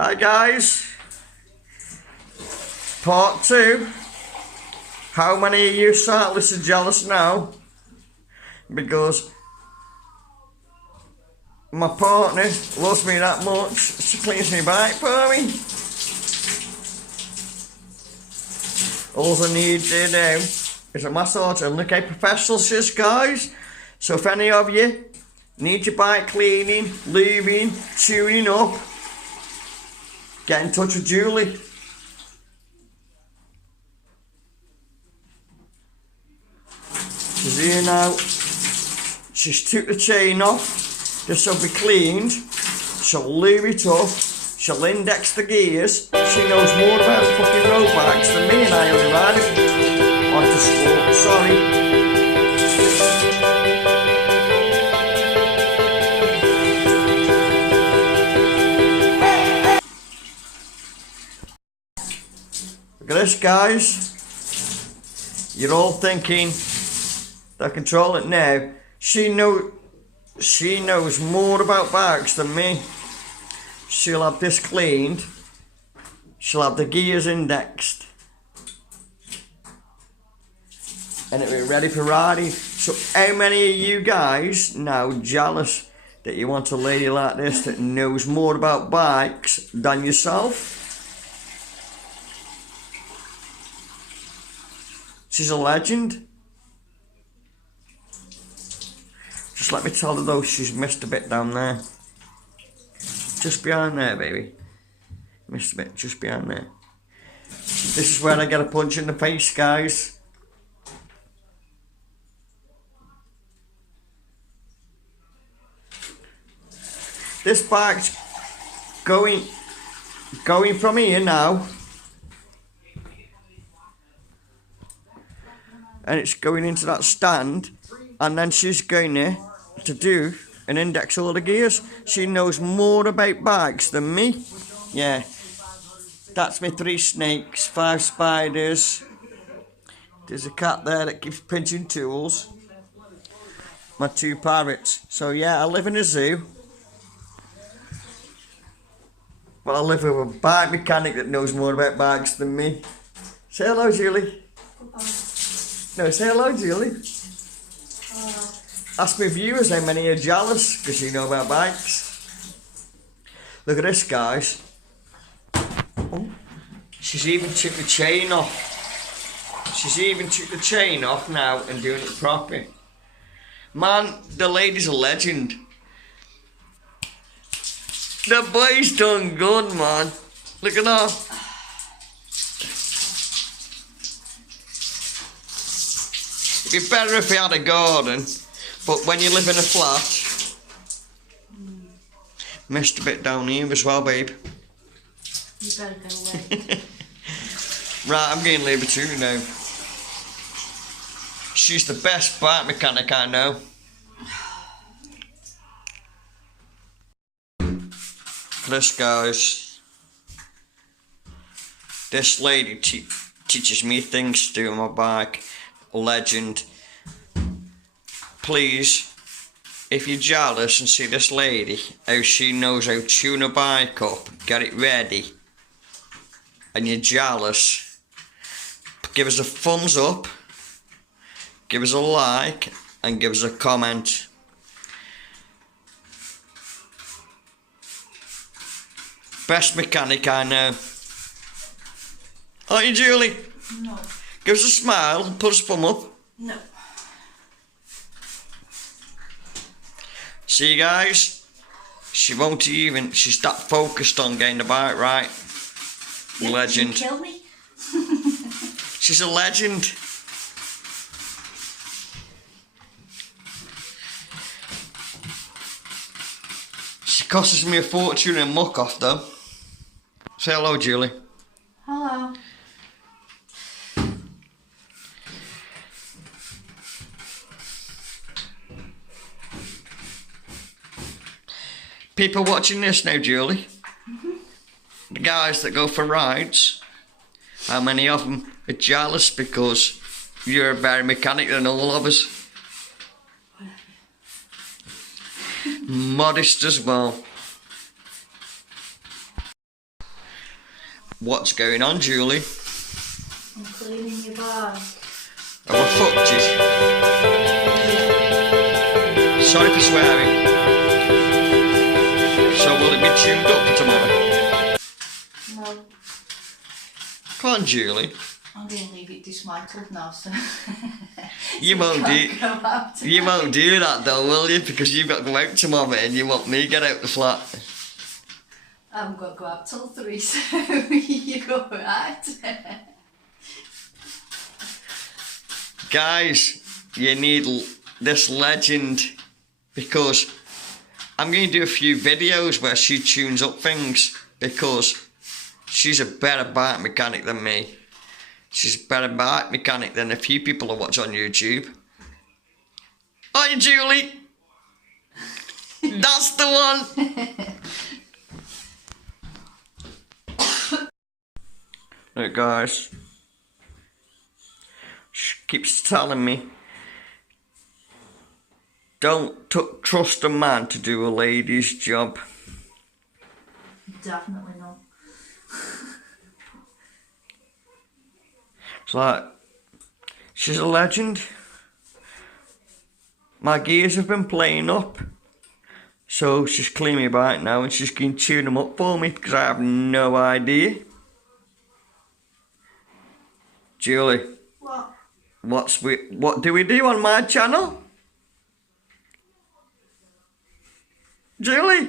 Hi guys, part 2. How many of you Sightless are jealous now? Because my partner loves me that much, she cleans my bike for me. All I need to do is a massage, and look how professional she is, guys. So if any of you need your bike cleaning, lubing, tuning up, get in touch with Julie. She's here now. She's took the chain off. This will be cleaned. She'll lube it up. She'll index the gears. She knows more about fucking road bikes than me, and I only ride it on to school. Sorry. Look at this, guys. You're all thinking they control it now. She knows more about bikes than me. She'll have this cleaned. She'll have the gears indexed, and it'll be ready for riding. So how many of you guys now jealous that you want a lady like this that knows more about bikes than yourself? She's a legend. Just let me tell her though, she's missed a bit down there. Just behind there, baby. Missed a bit just behind there. This is where I get a punch in the face, guys. This bike's going from here now. And it's going into that stand, and then she's going to do and index all the gears. She knows more about bikes than me. Yeah, that's my 3 snakes, 5 spiders. There's a cat there that keeps pinching tools. My 2 parrots. So yeah, I live in a zoo. But I live with a bike mechanic that knows more about bikes than me. Say hello, Julie. No, say hello, Julie. Ask my viewers how many are jealous because you know about bikes. Look at this, guys. Oh, she's even took the chain off. She's even took the chain off now and doing it proper. Man, the lady's a legend. The boy's done good, man. Look at that. It'd be better if we had a garden, but when you live in a flat, missed a bit down here as well, babe. You better go away. Right, I'm getting labour too now. She's the best bike mechanic I know. This, guys. This lady teaches me things to do on my bike. Legend. Please, if you're jealous and see this lady, how she knows how to tune a bike up, get it ready, and you're jealous, give us a thumbs up, give us a like, and give us a comment. Best mechanic I know. Aren't you, Julie? No. Give us a smile and put us a thumb up. No. See, guys? She won't even, she's that focused on getting the bike right. Yeah, Legend. Did you kill me? She's a legend. She costs me a fortune in muck off though. Say hello, Julie. Hello. People watching this now, Julie. The guys that go for rides, how many of them are jealous because you're a better mechanic than all of us? Modest as well. What's going on, Julie? I'm cleaning your bag. Have I fucked it? Sorry for swearing. So will it be tuned up tomorrow? No, Come on, Julie. I'm going to leave it dismantled now, so... You won't do. Go out You won't do that though, will you? Because you've got to go out tomorrow and you want me to get out the flat. I haven't got to go out till 3, so you're alright. Guys, you need this legend because I'm going to do a few videos where she tunes up things because she's a better bike mechanic than me. She's a better bike mechanic than a few people I watch on YouTube. Hi, Julie. That's the one. Look, guys. She keeps telling me, don't trust a man to do a lady's job. Definitely not. It's like, she's a legend. My gears have been playing up. So she's cleaning my bike now and she's going to tune them up for me because I have no idea. Julie. What? What do we do on my channel? Julie?